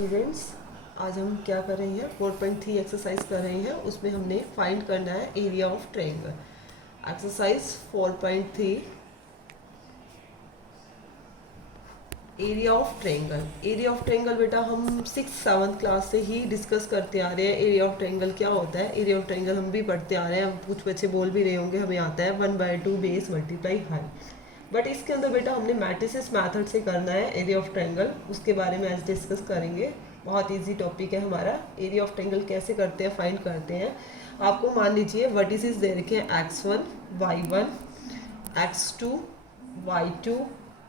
Students, आज हम क्या कर रहे हैं 4.3 एक्सरसाइज कर रहे हैं। उसमें हमने फाइंड करना है area of triangle. Exercise 4.3 area of triangle. Area of triangle बेटा हम 6th-7th क्लास से ही डिस्कस करते आ रहे हैं। एरिया ऑफ ट्रायंगल क्या होता है, एरिया ऑफ ट्रायंगल हम भी पढ़ते आ रहे हैं। कुछ बच्चे बोल भी रहे होंगे हमें आता है 1/2 बेस मल्टीप्लाई हाइट। बट इसके अंदर बेटा हमने मैट्रिसेस मेथड से करना है एरिया ऑफ ट्रायंगल। उसके बारे में आज डिस्कस करेंगे। बहुत इजी टॉपिक है हमारा। एरिया ऑफ ट्रायंगल कैसे करते हैं, फाइंड करते हैं। आपको मान लीजिए वर्टिसेस दे रखे हैं x1, y1, x2, y2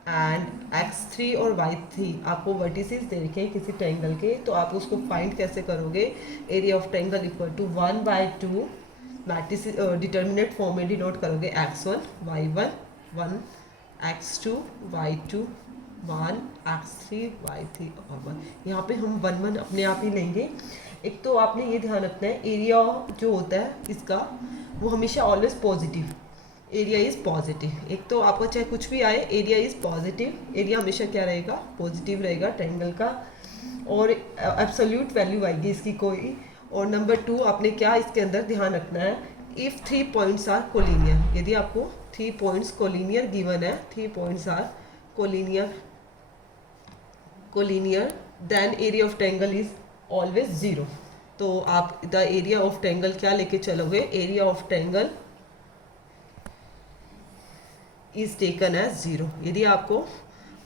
and x3 और y3। आपको वर्टिसेस दे रखे हैं किसी ट्रायंगल के, तो आप उसको फाइंड कैसे करोगे। Area of triangle equal to 1/2 matrix determinant form में डिनोट करोगे x1, y1 1, x2, y2 1, x3, y3 और 1। यहाँ पे हम 1 1 अपने आप ही लेंगे। एक तो आपने ये ध्यान रखना है एरिया जो होता है इसका वो हमेशा always positive, area is positive. एक तो आपका चाहे कुछ भी आए एरिया इज पॉजिटिव, एरिया हमेशा क्या रहेगा, पॉजिटिव रहेगा ट्रायंगल का, और एब्सोल्यूट वैल्यू आएगी इसकी कोई। और नंबर 2 आपने क्या इसके अंदर ध्यान रखना है, इफ 3 पॉइंट्स आर कोलिनियर। यदि आपको 3 पॉइंट्स कोलिनियर गिवन है, 3 points are collinear then area of triangle is always 0। तो आप द एरिया ऑफ ट्रायंगल क्या लेके चलोगे, area of triangle is taken as 0। यदि आपको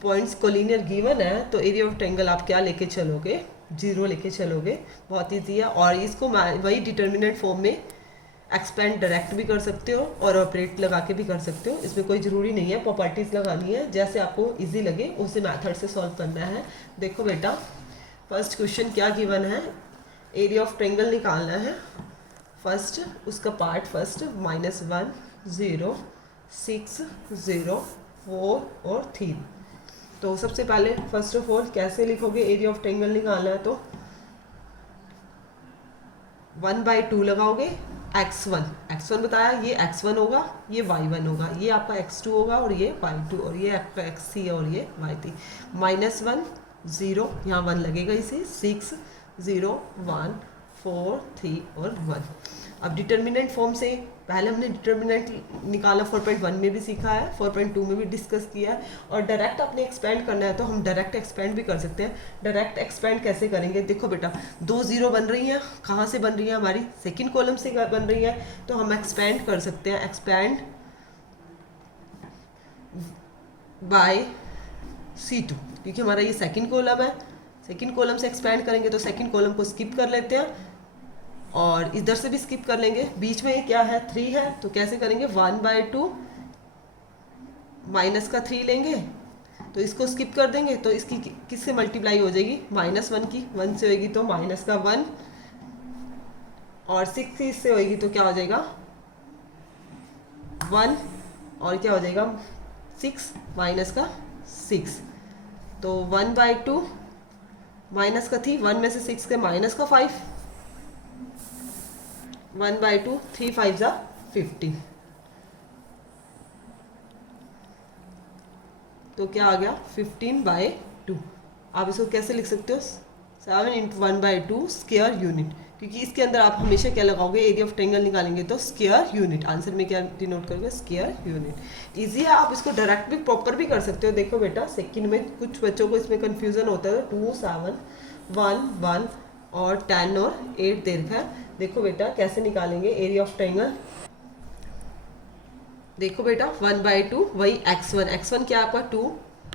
पॉइंट्स कोलिनियर गिवन है तो एरिया ऑफ ट्रायंगल आप क्या लेके चलोगे, 0 लेके चलोगे। बहुत ईजी है। और इसको वही डिटर्मिनेंट फॉर्म में एक्सपेंड डायरेक्ट भी कर सकते हो और ऑपरेट लगा के भी कर सकते हो। इसमें कोई ज़रूरी नहीं है प्रॉपर्टीज लगानी है, जैसे आपको इजी लगे उसी मेथड से सॉल्व करना है। देखो बेटा फर्स्ट क्वेश्चन क्या गिवन है, एरिया ऑफ ट्रायंगल निकालना है। फर्स्ट उसका पार्ट फर्स्ट -1 0 6 0 4 और 3। तो सबसे पहले फर्स्ट ऑफ ऑल कैसे लिखोगे, एरिया ऑफ ट्रायंगल निकालना है तो 1/2 लगाओगे। x1 बताया, ये x1 होगा, ये y1 होगा, ये आपका x2 होगा और ये y2, और ये आपका x3 और ये y3। -1 0 यहाँ 1 लगेगा इसे, 6 0 1 4 3 और 1। अब डिटर्मिनेंट फॉर्म से पहले हमने डिटर्मिनेंट निकाला 4.1 में भी सीखा है, 4.2 में भी डिस्कस किया है। और डायरेक्ट आपने एक्सपेंड करना है तो हम डायरेक्ट एक्सपेंड भी कर सकते हैं। डायरेक्ट एक्सपेंड कैसे करेंगे, देखो बेटा 2 0 बन रही हैं, कहाँ से बन रही है, हमारी सेकंड कॉलम से बन रही है। तो हम एक्सपेंड कर सकते हैं, एक्सपेंड बाय C2, क्योंकि हमारा ये सेकंड कॉलम है। सेकंड कॉलम से एक्सपेंड करेंगे तो सेकंड कॉलम को स्किप कर लेते हैं और इधर से भी स्किप कर लेंगे। बीच में ये क्या है, 3 है, तो कैसे करेंगे 1/2 माइनस का 3 लेंगे तो इसको स्किप कर देंगे। तो इसकी किससे मल्टीप्लाई हो जाएगी, -1 की, 1 से होगी तो माइनस का 1, और 6 की इससे होगी तो क्या हो जाएगा 1, और क्या हो जाएगा 6 माइनस का 6। तो 1/2 माइनस का 3, 1 में से 6 के माइनस का 5, 1/2 3 5 जा 15। तो क्या आ गया 15/2। आप इसको कैसे लिख सकते हो, 7 × 1/2 स्क्वायर यूनिट, क्योंकि इसके अंदर आप हमेशा क्या लगाओगे, एरिया ऑफ ट्रायंगल निकालेंगे तो स्क्वायर यूनिट। आंसर में क्या डिनोट करोगे, स्क्वायर यूनिट। इजी है, आप इसको डायरेक्ट भी प्रॉपर भी कर सकते हो। देखो बेटा सेकंड में कुछ बच्चों को इसमें कंफ्यूजन होता है, 2 7 1 1 और 10 और 8 दे रखा है। देखो बेटा कैसे निकालेंगे एरिया ऑफ ट्रायंगल। देखो बेटा 1/2 वही x1 क्या है आपका 2,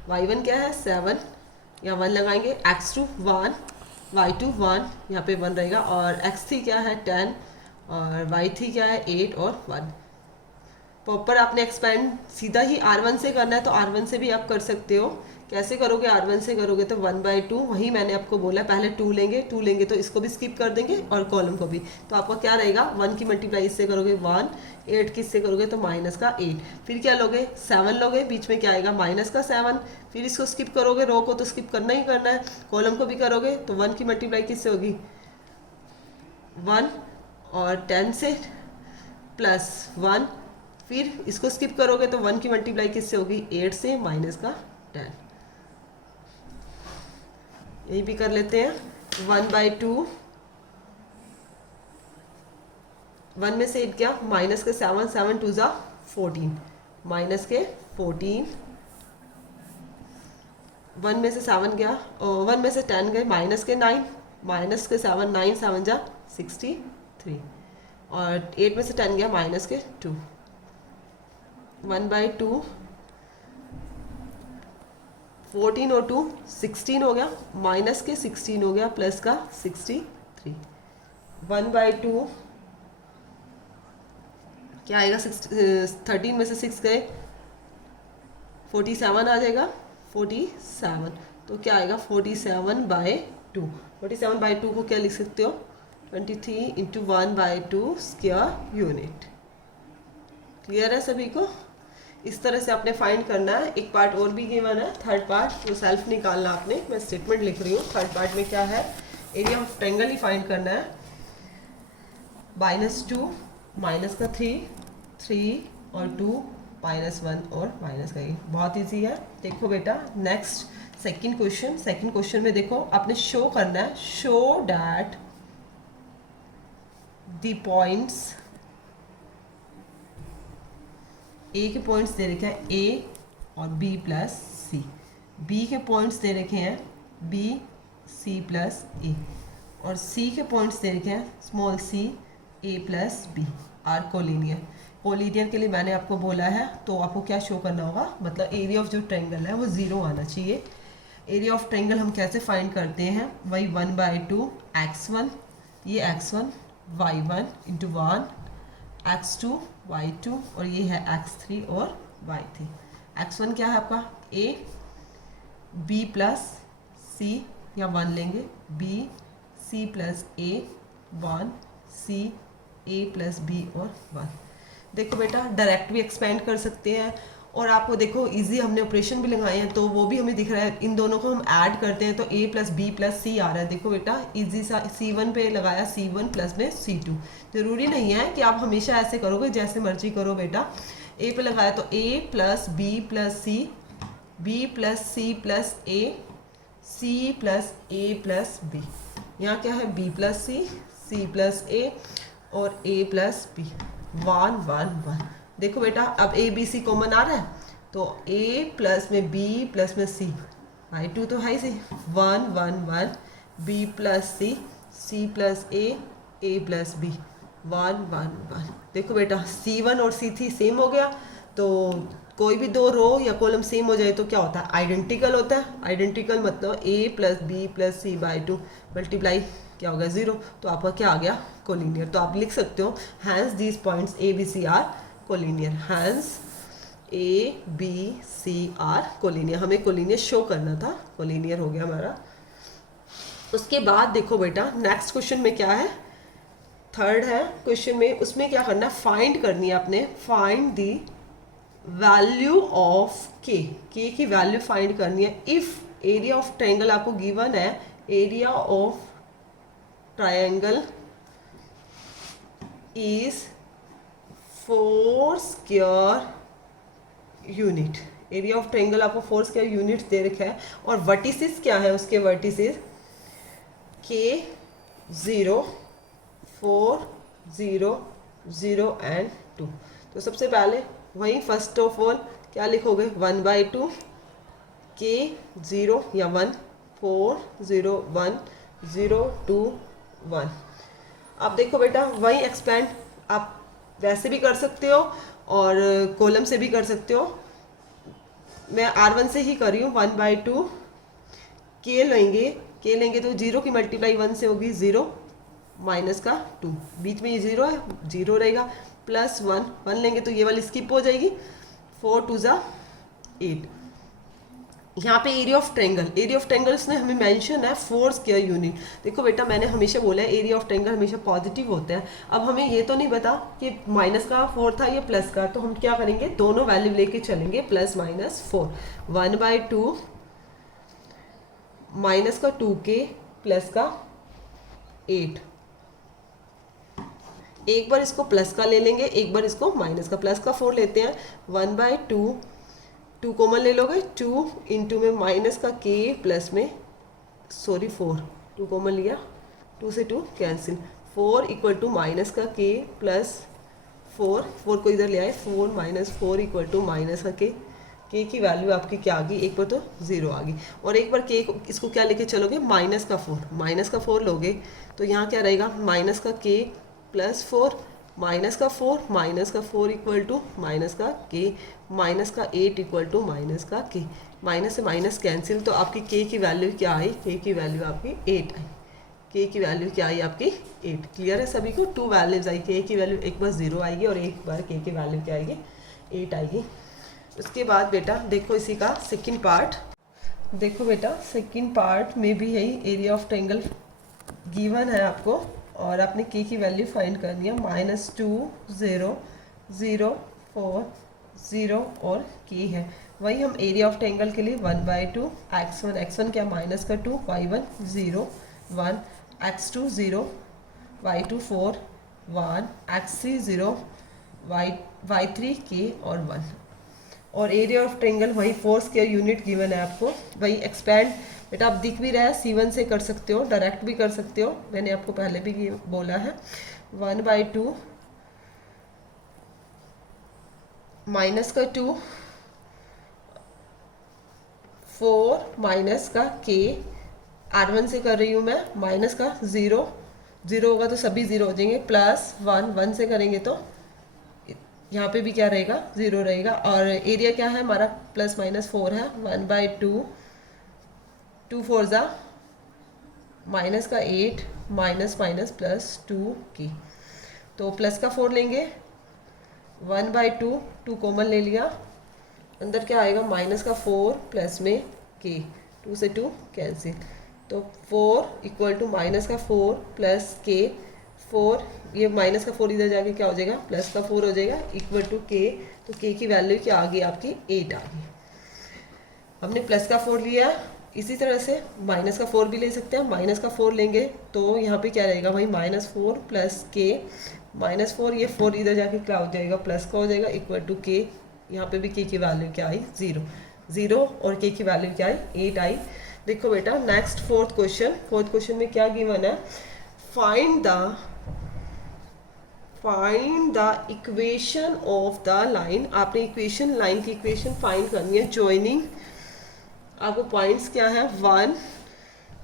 y1 क्या है 7, यहाँ 1 लगाएंगे, x2 1, y2 1, यहाँ पे 1 रहेगा, और x3 क्या है 10 और y3 क्या है 8 और 1। प्रॉपर आपने एक्सपेंड सीधा ही R1 से करना है तो R1 से भी आप कर सकते हो। कैसे करोगे, R1 से करोगे तो 1/2 वही मैंने आपको बोला, पहले 2 लेंगे तो इसको भी स्किप कर देंगे और कॉलम को भी। तो आपका क्या रहेगा, 1 की मल्टीप्लाई इससे करोगे 1, 8 की इससे करोगे तो माइनस का 8, फिर क्या लोगे 7 लोगे, बीच में क्या आएगा माइनस का 7, फिर इसको स्किप करोगे, रो को तो स्किप करना ही करना है, कॉलम को भी करोगे तो 1 की मल्टीप्लाई किससे होगी 1, और 10 से +1, फिर इसको स्किप करोगे तो 1 की मल्टीप्लाई किससे होगी 8 से, माइनस का 10। यही भी कर लेते हैं। 1/2, 1 में से 8 गया, माइनस के 7, 7 2 ज़ा 14, माइनस के 14, 1 में से 7 गया, 1 में से 10 गए, माइनस के 9, माइनस के 7, 9 7 जा 63, और 8 में से 10 गया, माइनस के 2, 1/2, 14 और 2 16 हो गया, माइनस के 16 हो गया, प्लस का 63, 1/2 क्या आएगा, 13 में से 6 गए, 47 आ जाएगा, 47, तो क्या आएगा 47/2, 47/2 को क्या लिख सकते हो, 23 × 1/2 स्क्वायर यूनिट। क्लियर है सभी को? इस तरह से आपने फाइंड करना है। एक पार्ट और भी गिवन है, थर्ड पार्ट, वो सेल्फ निकालना आपने, मैं स्टेटमेंट लिख रही हूँ। थर्ड पार्ट में क्या है, area of triangle he find करना है। -2 माइनस का 3 और 2 -1 और माइनस का 1, बहुत इजी है। देखो बेटा next second question. Second question में देखो आपने शो करना है, शो डैट द पॉइंट्स, ए के पॉइंट्स दे रखे हैं ए और बी प्लस सी, बी के पॉइंट्स दे रखे हैं बी सी प्लस ए, और सी के पॉइंट्स दे रखे हैं small c a plus b are collinear. Collinear के लिए मैंने आपको बोला है, तो आपको क्या शो करना होगा, मतलब एरिया ऑफ जो ट्रायंगल है वो 0 आना चाहिए। एरिया ऑफ ट्रायंगल हम कैसे फाइंड करते हैं, वही 1/2 x1, ये x1 y1 × 1 x2 y2, और ये है x3 और y3। x1 क्या है आपका a, b प्लस c या 1 लेंगे, b c plus a 1, c a plus b और 1। देखो बेटा डायरेक्ट भी एक्सपेंड कर सकते हैं, और आपको देखो इजी हमने ऑपरेशन भी लगाए हैं, तो वो भी हमें दिख रहा है। इन दोनों को हम ऐड करते हैं तो a प्लस बी प्लस सी आ रहा है। देखो बेटा इजी सा, c1 पे लगाया c1 प्लस में c2। ज़रूरी नहीं है कि आप हमेशा ऐसे करोगे, जैसे मर्जी करो बेटा। a पे लगाया तो a plus b plus c, b plus c plus a, c plus a plus b। यहाँ क्या है b plus c, c plus a और a प्लस b, 1 1 1। देखो बेटा अब ए बी सी कॉमन आ रहा है, तो a प्लस में b प्लस में c, y2 तो है ही, 1 1 1, b plus c plus a plus b, 1 1 1। देखो बेटा c1 और c3 सेम हो गया, तो कोई भी दो रो या कॉलम सेम हो जाए तो क्या होता है, आइडेंटिकल होता है। आइडेंटिकल मतलब a plus b plus c by 2 multiply क्या होगा 0, तो आपका क्या आ गया, कोलिनियर। तो आप लिख सकते हो hence these points A B C are collinear, hence A B C are collinear. हमें कोलिनियर शो करना था, कोलिनियर हो गया हमारा। उसके बाद देखो बेटा नेक्स्ट क्वेश्चन में क्या है, थर्ड है क्वेश्चन में, उसमें क्या करना है, फाइंड करनी है आपने, फाइंड दी वैल्यू ऑफ के की वैल्यू फाइंड करनी है। इफ एरिया ऑफ ट्रायंगल आपको गिवन है, area of triangle is 4 square unit. Area of triangle आपको 4 स्क्वायर यूनिट दे रखा है, और वर्टिसेस क्या है उसके, वर्टिसेस के 0 4 0 0 एंड 2। तो सबसे पहले वही फर्स्ट ऑफ ऑल क्या लिखोगे, 1/2 के 0 या 1 4 0 1 0 2 1। अब देखो बेटा वही एक्सपेंड आप वैसे भी कर सकते हो और कॉलम से भी कर सकते हो। मैं R1 से ही कर रही हूँ, 1/2 के लेंगे तो 0 की मल्टीप्लाई 1 से होगी 0 माइनस का 2, बीच में ये 0 है, 0 रहेगा, प्लस 1 लेंगे तो ये वाली स्किप हो जाएगी, 4 2 ज़ा 8। यहाँ पे एरिया ऑफ ट्रायंगल्स ने हमें मेंशन है 4 स्क्वायर यूनिट। देखो बेटा मैंने हमेशा बोला है एरिया ऑफ ट्रायंगल हमेशा पॉजिटिव होता है। अब हमें ये तो नहीं पता कि माइनस का 4 था या प्लस का, तो हम क्या करेंगे, दोनों वैल्यू लेके चलेंगे, प्लस माइनस 4, 1/2 माइनस का 2k प्लस का 8। एक बार इसको प्लस का ले लेंगे, एक बार इसको माइनस का, प्लस का 4 लेते हैं, 1/2 2 कॉमन ले लोगे, 2 इंटू में माइनस का k प्लस में सॉरी 4, 2 कॉमन लिया, 2 से 2 कैंसिल, 4 इक्वल टू माइनस का के प्लस 4, 4 को इधर ले आए, 4 माइनस 4 इक्वल टू माइनस का के की वैल्यू आपकी क्या आ गई, एक बार तो 0 आ गई, और एक बार के इसको क्या लेके चलोगे, माइनस का 4 लोगे, तो यहाँ क्या रहेगा, माइनस का के प्लस 4, माइनस का 4 इक्वल टू माइनस का के, माइनस का 8 इक्वल टू माइनस का के, माइनस से माइनस कैंसिल, तो आपकी के की वैल्यू क्या आई, के की वैल्यू आपकी 8 आई, के की वैल्यू क्या आई आपकी 8। क्लियर है सभी को, 2 वैल्यूज आई, के की वैल्यू एक बार 0 आएगी और एक बार के की वैल्यू क्या आएगी 8 आएगी। उसके बाद बेटा देखो इसी का सेकंड पार्ट, देखो बेटा सेकंड पार्ट में भी यही एरिया ऑफ ट्रायंगल गिवन है आपको, और आपने के की वैल्यू फाइंड करनी है, -2 0 0 4 0 और के है, वही हम एरिया ऑफ ट्रायंगल के लिए 1/2 x1 क्या माइनस का 2, y1 0 1 x2 0 y2 4 1 x3 0 y3 k और 1, और एरिया ऑफ ट्रायंगल वही 4 स्क्वायर यूनिट गिवन है आपको, वही एक्सपैंड बेटा आप दिख भी रहा है, C1 से कर सकते हो, डायरेक्ट भी कर सकते हो, मैंने आपको पहले भी बोला है, 1/2 माइनस का 2 4 माइनस का के, R1 से कर रही हूँ मैं, माइनस का 0 होगा तो सभी 0 हो जाएंगे, प्लस 1 से करेंगे तो यहाँ पे भी क्या रहेगा 0 रहेगा, और एरिया क्या है हमारा प्लस माइनस 4 है, 1/2 2 4 ज़ा माइनस का 8 माइनस माइनस प्लस 2 की, तो प्लस का 4 लेंगे, 1/2 2 कॉमन ले लिया, अंदर क्या आएगा माइनस का 4 प्लस में के, 2 से 2 कैंसिल, तो 4 इक्वल टू माइनस का 4 प्लस के, 4 ये माइनस का 4 इधर जाके क्या हो जाएगा, प्लस का 4 हो जाएगा, इक्वल टू के, तो के की वैल्यू क्या आ गई आपकी 8 आ गई। हमने प्लस का 4 लिया, इसी तरह से माइनस का 4 भी ले सकते हैं, माइनस का 4 लेंगे तो यहाँ पे क्या रहेगा भाई -4 प्लस के, -4 ये 4 इधर जाके क्या हो जाएगा, प्लस का हो जाएगा, इक्वल टू के, यहाँ पे भी के की वैल्यू क्या आई 0 और के की वैल्यू क्या आई 8 आई। देखो बेटा नेक्स्ट फोर्थ क्वेश्चन में क्या गिवन है, find the equation of the line, आपने लाइन की इक्वेशन फाइंड करनी है, ज्वाइनिंग, आपको पॉइंट्स क्या है, 1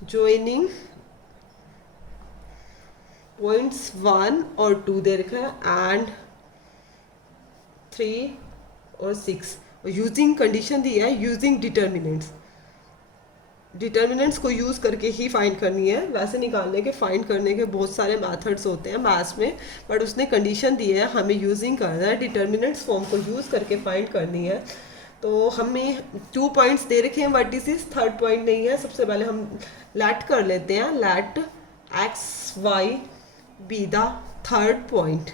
ज्वाइनिंग पॉइंट्स 1 और 2 दे रखा है, एंड 3 और 6, यूजिंग कंडीशन दी है, यूजिंग डिटर्मिनेंट्स को यूज़ करके ही फाइंड करनी है, वैसे निकालने के फाइंड करने के बहुत सारे मेथड्स होते हैं मैथ्स में, बट उसने कंडीशन दी है हमें यूजिंग करना है, डिटर्मिनेंट्स फॉर्म को यूज़ करके फाइंड करनी है। तो हमें 2 पॉइंट्स दे रखे हैं वर्टिसेस, थर्ड पॉइंट नहीं है, सबसे पहले हम लेट कर लेते हैं, let XY be the third point,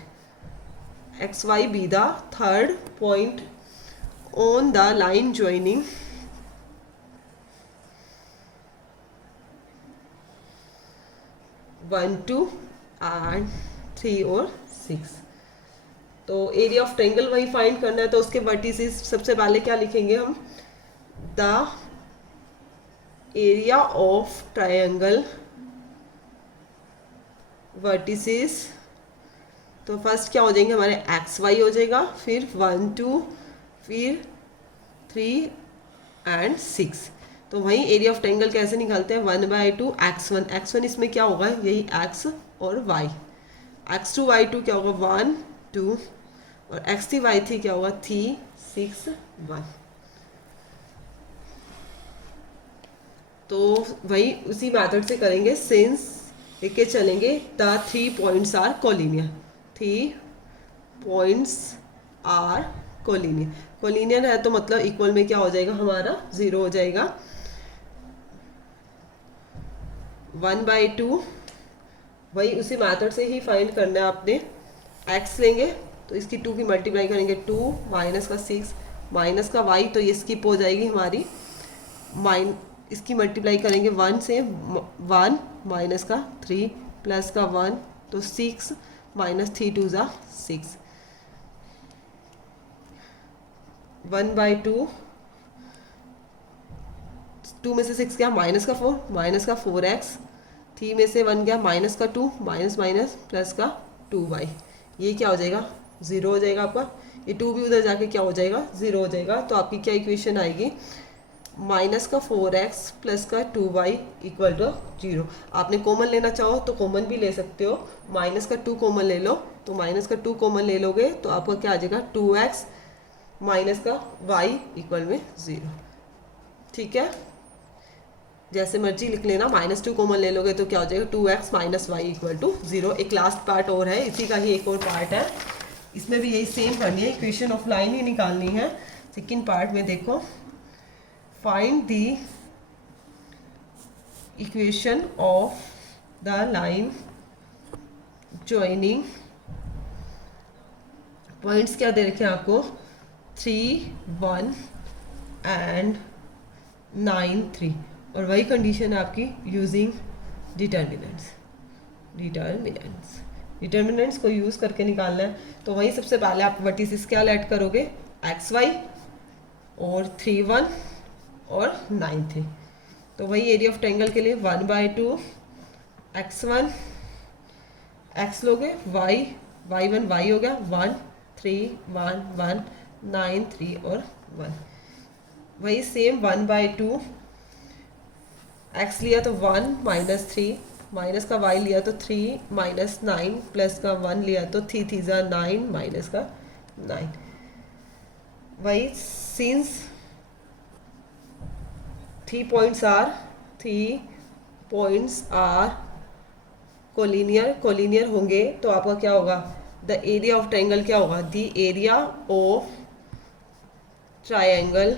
XY be the third point on the line joining 1 2 and 3 और 6। तो एरिया ऑफ ट्रायंगल वही फाइंड करना है, तो उसके वर्टिसेस सबसे पहले क्या लिखेंगे हम, the area of triangle vertices, तो फर्स्ट क्या हो जाएंगे हमारे XY हो जाएगा, फिर 1 2 फिर 3 एंड 6। तो वहीं एरिया ऑफ ट्रायंगल कैसे निकालते हैं, 1/2 x1 इसमें क्या होगा, यही x और y, x2 y2 क्या होगा 1 2, और x3 y3 क्या होगा 3 6 1। तो वही उसी मेथड से करेंगे, सिंस लेके चलेंगे, the 3 points are collinear, 3 points are collinear है, तो मतलब इक्वल में क्या हो जाएगा हमारा 0 हो जाएगा, 1/2 वही उसी मेथड से ही फाइंड करना है आपने, x लेंगे तो इसकी 2 की मल्टीप्लाई करेंगे 2 माइनस का 6 माइनस का y, तो ये स्किप हो जाएगी हमारी, इसकी मल्टीप्लाई करेंगे 1 से 1 माइनस का 3 प्लस का 1, तो 6 माइनस 3 2 ज़ा 6, 1/2 2 में से 6 गया माइनस का 4, माइनस का 4x, 3 में से 1 गया माइनस का 2, माइनस माइनस प्लस का 2y। ये क्या हो जाएगा, 0 हो जाएगा आपका। ये 2 भी उधर जाके क्या हो जाएगा, 0 हो जाएगा। तो आपकी क्या इक्वेशन आएगी, माइनस का 4x प्लस का 2y इक्वल टू 0। आपने कॉमन लेना चाहो तो कॉमन भी ले सकते हो, माइनस का 2 कॉमन ले लो, तो माइनस का 2 कॉमन ले लोगे तो आपका क्या आ जाएगा, 2x माइनस का y इक्वल में 0। ठीक है, जैसे मर्जी लिख लेना, -2 कॉमन ले लोगे तो क्या हो जाएगा, 2x minus Y equal to 0। एक लास्ट पार्ट और है, इसी का ही एक और पार्ट है, इसमें भी यही सेम करनी है, इक्वेशन ऑफ लाइन ही निकालनी है। सेकेंड पार्ट में देखो, find the equation of the line joining, points क्या दे रखे हैं आपको, 3, 1 एंड 9, 3, और वही कंडीशन है आपकी यूजिंग डिटर्मिनेंट्स। डिटर्मिनेंट्स को यूज़ करके निकालना है, तो वही सबसे पहले आप वर्टिसेस क्या ऐड करोगे, xy और 3, 1 और 9, 3। तो वही एरिया ऑफ ट्रायंगल के लिए 1/2 x1 x लोगे, y1 y हो गया, 1 3 1 1 9 3 और 1। वही सेम 1/2 x लिया तो 1 माइनस 3, माइनस का y लिया तो 3 माइनस 9 प्लस का 1 लिया तो 3 3 9 माइनस का 9। वही सिंस 3 पॉइंट्स आर कोलिनियर होंगे तो आपका क्या होगा, द एरिया ऑफ ट्रायंगल क्या होगा, the area of triangle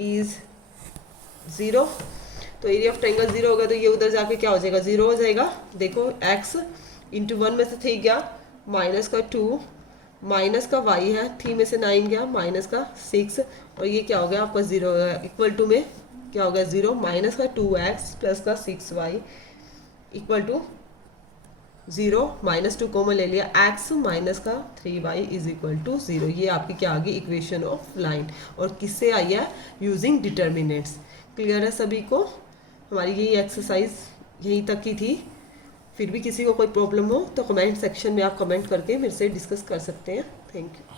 is 0। तो एरिया ऑफ ट्रायंगल 0 होगा तो ये उधर जाके क्या हो जाएगा, 0 हो जाएगा। देखो x इंटू 1 में से 3 गया, माइनस का 2, माइनस का y है, 3 में से 9 गया, माइनस का 6, और ये क्या हो गया आपका 0 इक्वल टू में क्या हो गया 0, माइनस का 2x प्लस का 6y इक्वल टू 0, -2 कॉमन ले लिया, x माइनस का 3y इज इक्वल टू 0। ये आपकी क्या आ गई, इक्वेशन ऑफ लाइन, और किससे आई है, यूजिंग डिटर्मिनेंट्स। क्लियर है सभी को, हमारी यही एक्सरसाइज यहीं तक की थी। फिर भी किसी को कोई प्रॉब्लम हो तो कमेंट सेक्शन में आप कमेंट करके मेरे से डिस्कस कर सकते हैं। Thank you.